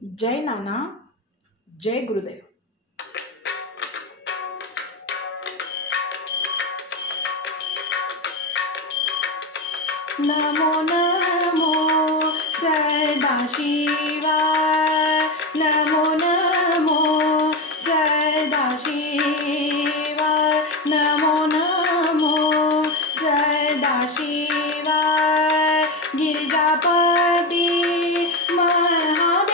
जय नाना, जय गुरुदेव। नमो नमो सदाशिवाय, नमो नमो सदाशिवाय, नमो नमो सदाशिवाय। गिरिजापति महादेवा,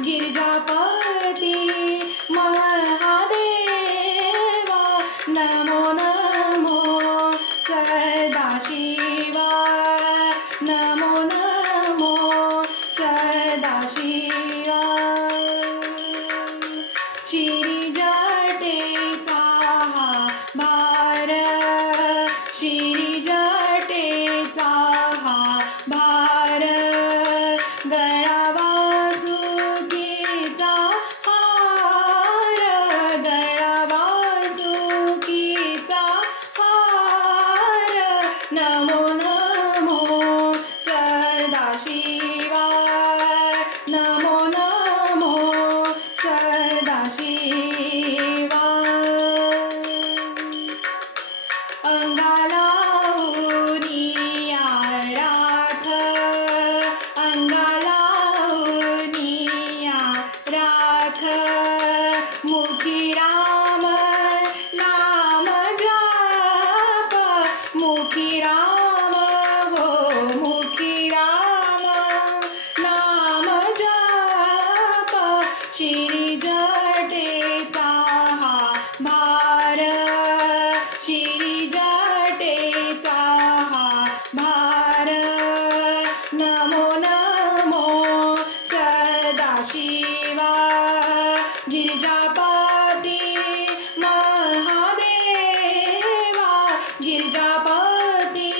गिरिजापति महादेवा, नमो नमो सदाशिवाय, नमो नमो सदाशिवाय। शिरी जटेचा हा भार, शिरी जटेचा हा भार, गळा वासुकीचा हार, गळा वासुकीचा हार। नमो नमो सदाशिवाय, नमो नमो सदाशिवाय। अंगाला उनिया राख, अंगाला उनिया राख, मुखी राम नाम जाप, मुखी राम हो मुखी राम नाम जाप। शिरी जटेचा हा भार, शिरी जटेचा हा भार। नमो नमो सदाशिवाय, गिरिजापति महादेवा, गिरिजापति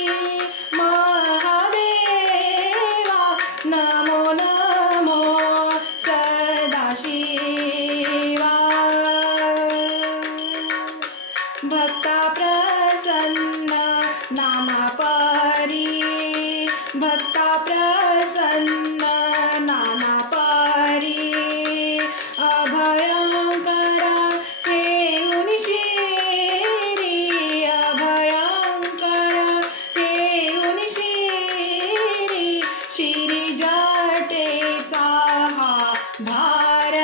महादेवा। नमो नमो सदाशिवाय। भक्ता प्रसन्न नाना परी, भक्ता प्रसन्न नाना परी। अभयंकर ठेवून शिरी, अभयंकर ठेवून शिरी। शिरी जटेचा हा भार,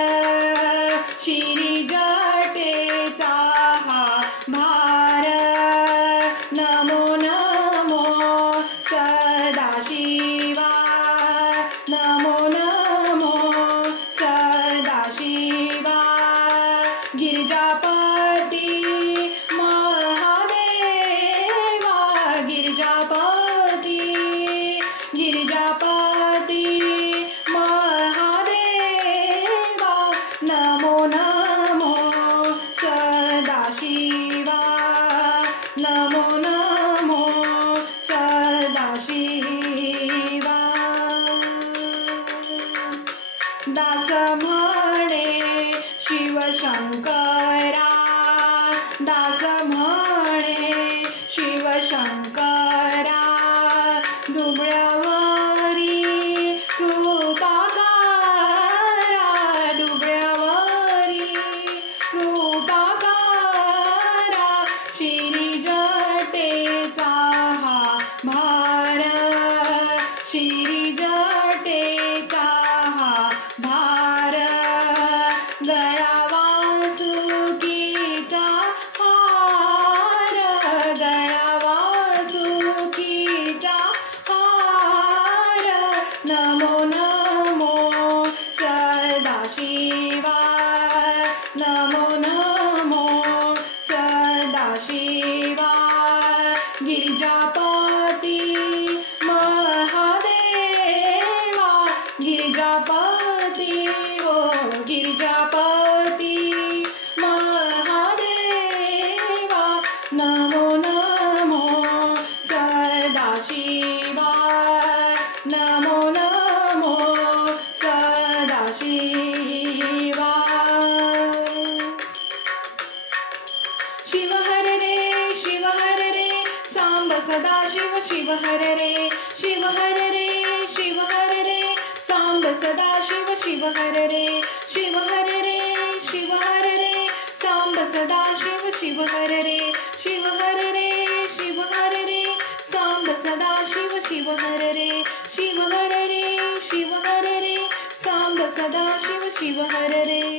शिरी जटेचा हा भार। नमो नमो सदाशिवाय, नमो नमो सदाशिवाय। गिरिजापति महादेवा, गिरिजापति, गिरिजापति महादेवा। नमो नमो सदाशिवाय, नमो नमो सदाशिवाय। दास म्हणे शिवशंकरा, दास म्हणे शिवशंकरा। दुबळ्यावरी कृपा करा, दुबळ्यावरी कृपा करा। शिरी जटेचा हा भार, शिरी जटेचा हा भार। गळा वासुकीचा हार, गळा वासुकीचा हार। नमो नमो सदाशिवाय, नमो नमो सदाशिवाय। गिरिजापति महादेवा, गिरिजापति हो गिरिजापति महादेवा। नमो नमो सदाशिवाय, नमो नमो सदाशिवाय। शिव हर रे, शिव हर रे, सांब सदाशिव। शिव हर रे, शिव हर रे, शिव हर रे, सांब सदा शिव हर रे शिव हर रे शिव हर रे सांब सदा शिव शिव हर रे शिव हर रे शिव हर रे सांब सदा शिव शिव हर रे शिव हर रे शिव हर रे सांब सदा शिव शिव हर रे